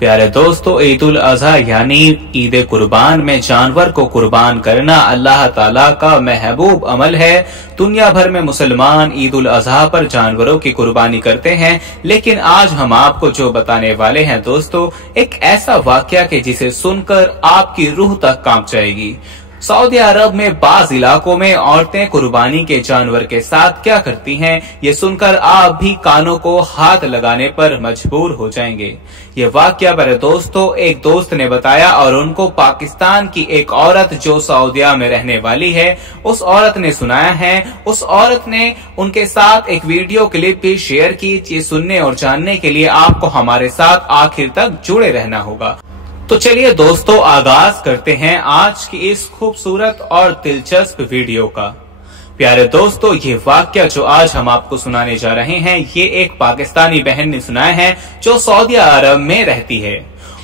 प्यारे दोस्तों, ईद उल अजहा यानी ईद कुर्बान में जानवर को कुर्बान करना अल्लाह ताला का महबूब अमल है। दुनिया भर में मुसलमान ईद उल अजहा पर जानवरों की कुर्बानी करते हैं, लेकिन आज हम आपको जो बताने वाले हैं दोस्तों, एक ऐसा वाकया के जिसे सुनकर आपकी रूह तक कांप जाएगी। सऊदी अरब में बाज इलाकों में औरतें कुर्बानी के जानवर के साथ क्या करती हैं, ये सुनकर आप भी कानों को हाथ लगाने पर मजबूर हो जाएंगे। ये वाकया मेरे दोस्तों एक दोस्त ने बताया और उनको पाकिस्तान की एक औरत जो सऊदीया में रहने वाली है, उस औरत ने सुनाया है। उस औरत ने उनके साथ एक वीडियो क्लिप भी शेयर की। ये सुनने और जानने के लिए आपको हमारे साथ आखिर तक जुड़े रहना होगा। तो चलिए दोस्तों, आगाज करते हैं आज की इस खूबसूरत और दिलचस्प वीडियो का। प्यारे दोस्तों, ये वाकया जो आज हम आपको सुनाने जा रहे हैं, ये एक पाकिस्तानी बहन ने सुनाया है जो सऊदी अरब में रहती है।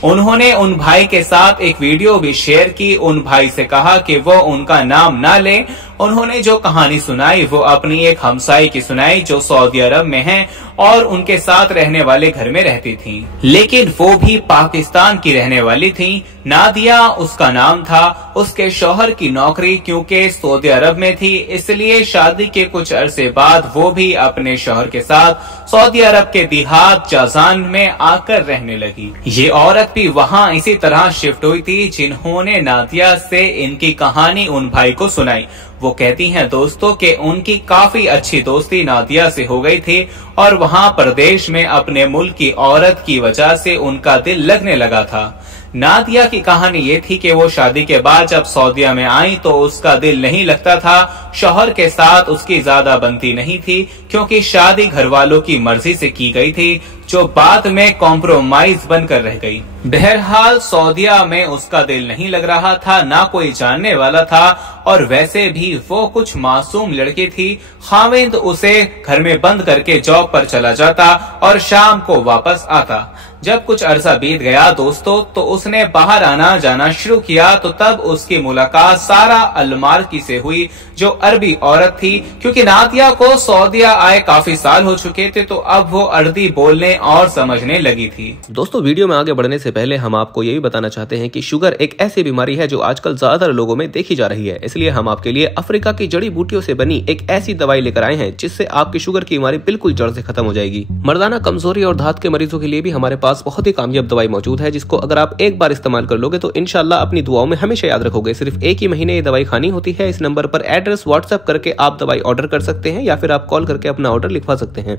उन्होंने उन भाई के साथ एक वीडियो भी शेयर की। उन भाई से कहा कि वो उनका नाम ना ले। उन्होंने जो कहानी सुनाई वो अपनी एक हमसाई की सुनाई जो सऊदी अरब में है और उनके साथ रहने वाले घर में रहती थी, लेकिन वो भी पाकिस्तान की रहने वाली थी। नादिया उसका नाम था। उसके शौहर की नौकरी क्योंकि सऊदी अरब में थी, इसलिए शादी के कुछ अरसे बाद वो भी अपने शौहर के साथ सऊदी अरब के देहात जाजान में आकर रहने लगी। ये औरत भी वहाँ इसी तरह शिफ्ट हुई थी। जिन्होंने नादिया से इनकी कहानी उन भाई को सुनाई, वो कहती हैं दोस्तों कि उनकी काफी अच्छी दोस्ती नादिया से हो गई थी और वहाँ प्रदेश में अपने मुल्क की औरत की वजह से उनका दिल लगने लगा था। नादिया की कहानी ये थी कि वो शादी के बाद जब सऊदीया में आई तो उसका दिल नहीं लगता था। शौहर के साथ उसकी ज्यादा बनती नहीं थी क्योंकि शादी घर वालों की मर्जी से की गई थी, जो बाद में कॉम्प्रोमाइज बनकर रह गई। बहरहाल सऊदीया में उसका दिल नहीं लग रहा था, ना कोई जानने वाला था और वैसे भी वो कुछ मासूम लड़की थी। खाविंद उसे घर में बंद करके जॉब पर चला जाता और शाम को वापस आता। जब कुछ अरसा बीत गया दोस्तों, तो उसने बाहर आना जाना शुरू किया। तो तब उसकी मुलाकात सारा अलमार्की से हुई जो अरबी औरत थी। क्योंकि नादिया को सऊदीया आए काफी साल हो चुके थे, तो अब वो अरबी बोलने और समझने लगी थी। दोस्तों, वीडियो में आगे बढ़ने से पहले हम आपको ये भी बताना चाहते हैं कि शुगर एक ऐसी बीमारी है जो आजकल ज्यादातर लोगों में देखी जा रही है। इसलिए हम आपके लिए अफ्रीका की जड़ी बूटियों से बनी एक ऐसी दवाई लेकर आए हैं जिससे आपकी शुगर की बीमारी बिल्कुल जड़ से खत्म हो जाएगी। मर्दाना कमजोरी और धात के मरीजों के लिए भी हमारे पास बहुत ही कामयाब दवाई मौजूद है, जिसको अगर आप एक बार इस्तेमाल कर लोगे तो इंशाल्लाह अपनी दुआओं में हमेशा याद रखोगे। सिर्फ एक ही महीने ये दवाई खानी होती है। इस नंबर पर एड्रेस व्हाट्सएप करके आप दवाई ऑर्डर कर सकते हैं या फिर आप कॉल करके अपना ऑर्डर लिखवा सकते हैं।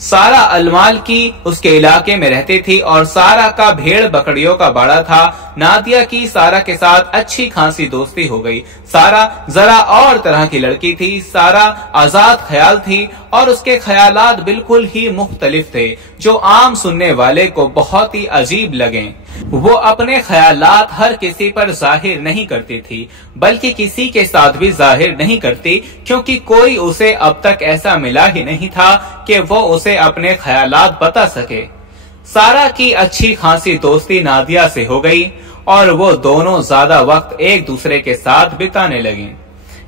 सारा अलमाल की उसके इलाके में रहती थी और सारा का भेड़ बकरियों का बाड़ा था। नादिया की सारा के साथ अच्छी खासी दोस्ती हो गई। सारा जरा और तरह की लड़की थी। सारा आजाद ख्याल थी और उसके ख्यालात बिल्कुल ही मुख्तलिफ थे, जो आम सुनने वाले को बहुत ही अजीब लगे। वो अपने ख्यालात हर किसी पर जाहिर नहीं करती थी, बल्कि किसी के साथ भी जाहिर नहीं करती, क्योंकि कोई उसे अब तक ऐसा मिला ही नहीं था कि वो उसे अपने ख्यालात बता सके। सारा की अच्छी खासी दोस्ती नादिया से हो गई और वो दोनों ज्यादा वक्त एक दूसरे के साथ बिताने लगे।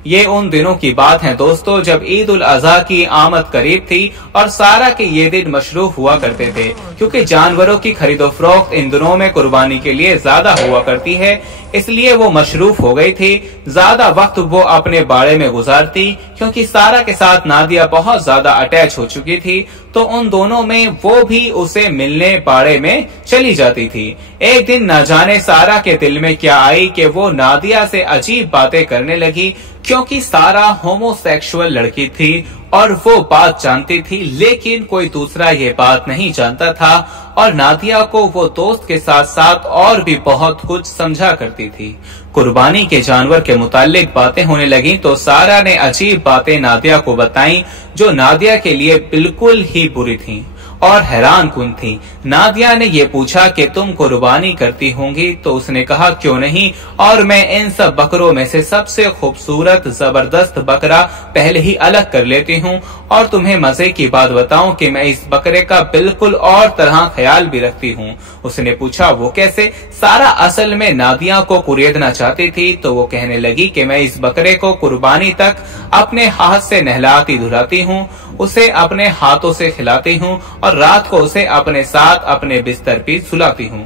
ये उन दिनों की बात है दोस्तों जब ईद उल अजहा की आमद करीब थी और सारा के ये दिन मशरूफ हुआ करते थे, क्योंकि जानवरों की खरीदो फरोख्त इन दिनों में कुर्बानी के लिए ज्यादा हुआ करती है, इसलिए वो मशरूफ हो गई थी। ज्यादा वक्त वो अपने बाड़े में गुजारती, क्योंकि सारा के साथ नादिया बहुत ज्यादा अटैच हो चुकी थी, तो उन दोनों में वो भी उसे मिलने बाड़े में चली जाती थी। एक दिन न जाने सारा के दिल में क्या आई कि वो नादिया से अजीब बातें करने लगी, क्योंकि सारा होमोसेक्सुअल लड़की थी और वो बात जानती थी, लेकिन कोई दूसरा ये बात नहीं जानता था और नादिया को वो दोस्त के साथ साथ और भी बहुत कुछ समझा करती थी। कुर्बानी के जानवर के मुताल्लिक बातें होने लगी तो सारा ने अजीब बातें नादिया को बताई जो नादिया के लिए बिल्कुल ही बुरी थीं और हैरान कुन थी। नादिया ने ये पूछा कि तुम कुर्बानी करती होंगी, तो उसने कहा क्यों नहीं, और मैं इन सब बकरों में से सबसे खूबसूरत जबरदस्त बकरा पहले ही अलग कर लेती हूँ। और तुम्हें मजे की बात बताऊं कि मैं इस बकरे का बिल्कुल और तरह ख्याल भी रखती हूँ। उसने पूछा वो कैसे। सारा असल में नादिया को कुरेदना चाहती थी, तो वो कहने लगी कि मैं इस बकरे को कुर्बानी तक अपने हाथ से नहलाती धुलाती हूँ, उसे अपने हाथों से खिलाती हूँ और रात को उसे अपने साथ अपने बिस्तर पर सुलाती हूँ।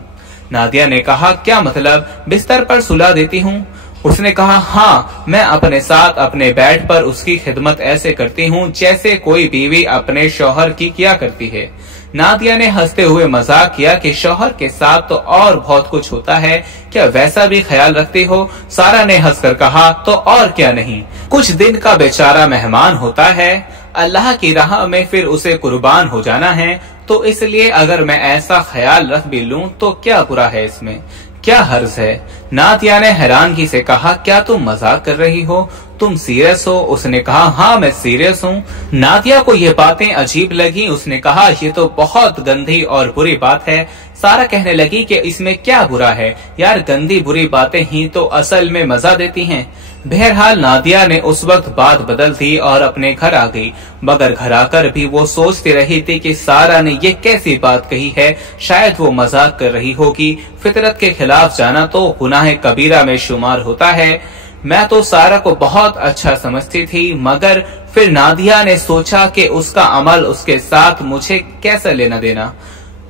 नादिया ने कहा, क्या मतलब, बिस्तर पर सुला देती हूँ? उसने कहा, हाँ, मैं अपने साथ अपने बेड पर उसकी खिदमत ऐसे करती हूँ जैसे कोई बीवी अपने शौहर की किया करती है। नादिया ने हंसते हुए मजाक किया कि शौहर के साथ तो और बहुत कुछ होता है, क्या वैसा भी ख्याल रखती हो? सारा ने हंसकर कहा, तो और क्या नहीं, कुछ दिन का बेचारा मेहमान होता है, अल्लाह की राह में फिर उसे कुर्बान हो जाना है, तो इसलिए अगर मैं ऐसा ख्याल रख भी लूं तो क्या बुरा है इसमें, क्या हर्ज है? नादिया ने हैरानगी से कहा, क्या तुम मजाक कर रही हो, तुम सीरियस हो? उसने कहा, हाँ मैं सीरियस हूँ। नादिया को ये बातें अजीब लगी। उसने कहा, ये तो बहुत गंदी और बुरी बात है। सारा कहने लगी कि इसमें क्या बुरा है यार, गंदी बुरी बातें ही तो असल में मजा देती हैं। बहरहाल नादिया ने उस वक्त बात बदल दी और अपने घर आ गई, मगर घर आकर भी वो सोचती रही थी कि सारा ने ये कैसी बात कही है, शायद वो मजाक कर रही होगी। फितरत के खिलाफ जाना तो गुनाह कबीरा में शुमार होता है। मैं तो सारा को बहुत अच्छा समझती थी, मगर फिर नादिया ने सोचा कि उसका अमल उसके साथ मुझे कैसा लेना देना।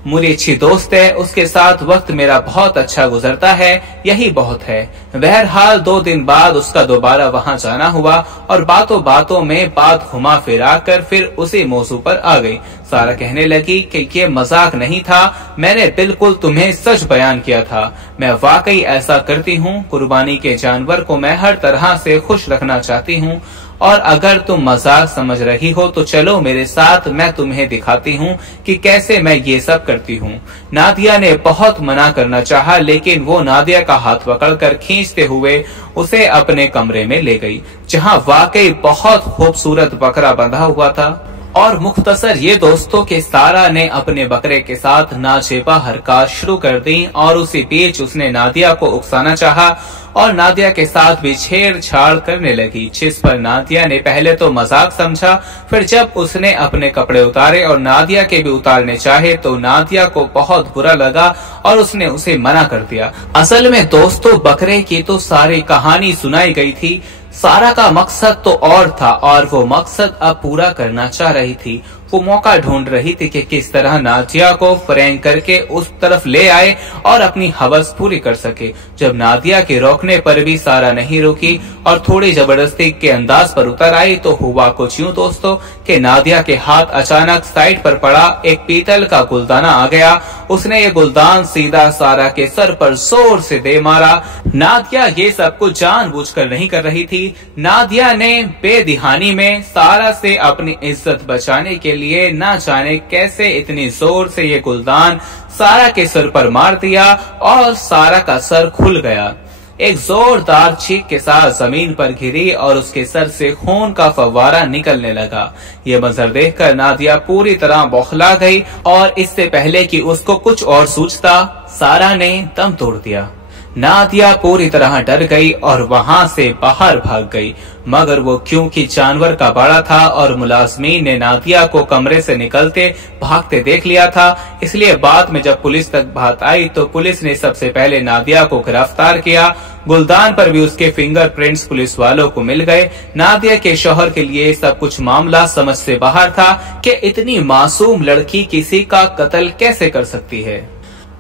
मेरी अच्छी दोस्त है, उसके साथ वक्त मेरा बहुत अच्छा गुजरता है, यही बहुत है। बहरहाल 2 दिन बाद उसका दोबारा वहां जाना हुआ और बातों बातों में बात घुमा फिरा कर फिर उसी मौजू पर आ गई। सारा कहने लगी कि ये मजाक नहीं था, मैंने बिल्कुल तुम्हें सच बयान किया था, मैं वाकई ऐसा करती हूँ। कुर्बानी के जानवर को मैं हर तरह से खुश रखना चाहती हूँ, और अगर तुम मजाक समझ रही हो तो चलो मेरे साथ, मैं तुम्हें दिखाती हूँ कि कैसे मैं ये सब करती हूँ। नादिया ने बहुत मना करना चाहा, लेकिन वो नादिया का हाथ पकड़कर खींचते हुए उसे अपने कमरे में ले गई, जहाँ वाकई बहुत खूबसूरत बकरा बंधा हुआ था। और मुख्तसर ये दोस्तों के सारा ने अपने बकरे के साथ नाजेबा हरकत शुरू कर दी और उसी बीच उसने नादिया को उकसाना चाहा और नादिया के साथ भी छेड़छाड़ करने लगी, जिस पर नादिया ने पहले तो मजाक समझा, फिर जब उसने अपने कपड़े उतारे और नादिया के भी उतारने चाहे तो नादिया को बहुत बुरा लगा और उसने उसे मना कर दिया। असल में दोस्तों बकरे की तो सारी कहानी सुनाई गई थी, सारा का मकसद तो और था और वो मकसद अब पूरा करना चाह रही थी। वो मौका ढूंढ रही थी कि किस तरह नादिया को फ्रैंक करके उस तरफ ले आए और अपनी हवस पूरी कर सके। जब नादिया के रोकने पर भी सारा नहीं रुकी और थोड़ी जबरदस्ती के अंदाज पर उतर आई तो हुआ कुछ यूं दोस्तों कि नादिया के हाथ अचानक साइड पर पड़ा एक पीतल का गुलदाना आ गया। उसने ये गुलदान सीधा सारा के सर पर जोर से दे मारा। नादिया ये सब कुछ जानबूझकर नहीं कर रही थी। नादिया ने बेदिहानी में सारा से अपनी इज्जत बचाने के लिए ना जाने कैसे इतनी जोर से ये गुलदान सारा के सर पर मार दिया और सारा का सर खुल गया। एक जोरदार चीख के साथ जमीन पर गिरी और उसके सर से खून का फव्वारा निकलने लगा। ये मंजर देखकर नादिया पूरी तरह बौखला गई और इससे पहले कि उसको कुछ और सूझता सारा ने दम तोड़ दिया। नादिया पूरी तरह डर गई और वहां से बाहर भाग गई, मगर वो क्योंकि जानवर का बड़ा था और मुलाजमीन ने नादिया को कमरे से निकलते भागते देख लिया था, इसलिए बाद में जब पुलिस तक बात आई तो पुलिस ने सबसे पहले नादिया को गिरफ्तार किया। गुलदान पर भी उसके फिंगरप्रिंट्स पुलिस वालों को मिल गए। नादिया के शौहर के लिए सब कुछ मामला समझ से बाहर था कि इतनी मासूम लड़की किसी का कत्ल कैसे कर सकती है।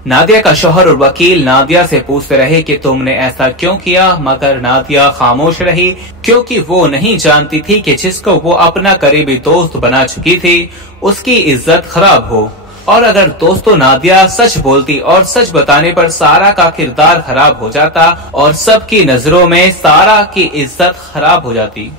नादिया का शौहर और वकील नादिया से पूछते रहे कि तुमने ऐसा क्यों किया, मगर नादिया खामोश रही, क्योंकि वो नहीं जानती थी कि जिसको वो अपना करीबी दोस्त बना चुकी थी उसकी इज्जत खराब हो। और अगर दोस्तों नादिया सच बोलती और सच बताने पर सारा का किरदार खराब हो जाता और सबकी नजरों में सारा की इज्जत खराब हो जाती।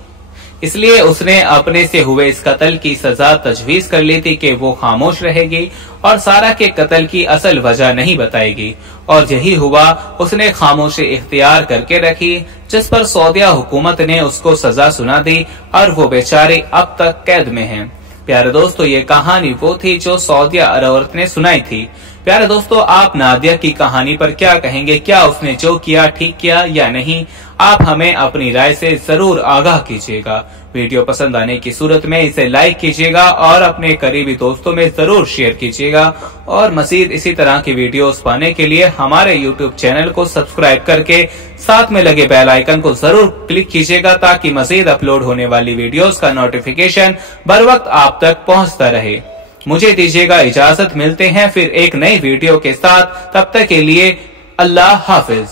इसलिए उसने अपने से हुए इस कत्ल की सजा तजवीज कर ली थी कि वो खामोश रहेगी और सारा के कत्ल की असल वजह नहीं बताएगी। और यही हुआ, उसने खामोशी इख्तियार करके रखी, जिस पर सऊदिया हुकूमत ने उसको सजा सुना दी और वो बेचारी अब तक कैद में है। प्यारे दोस्तों, ये कहानी वो थी जो सऊदिया अरब ने सुनाई थी। प्यारे दोस्तों, आप नादिया की कहानी पर क्या कहेंगे? क्या उसने जो किया ठीक किया या नहीं? आप हमें अपनी राय से जरूर आगाह कीजिएगा। वीडियो पसंद आने की सूरत में इसे लाइक कीजिएगा और अपने करीबी दोस्तों में जरूर शेयर कीजिएगा। और मजीद इसी तरह की वीडियोस पाने के लिए हमारे YouTube चैनल को सब्सक्राइब करके साथ में लगे बेल आइकन को जरूर क्लिक कीजिएगा, ताकि मजीद अपलोड होने वाली वीडियोस का नोटिफिकेशन बर वक्त आप तक पहुंचता रहे। मुझे दीजिएगा इजाजत, मिलते हैं फिर एक नई वीडियो के साथ। तब तक के लिए अल्लाह हाफिज।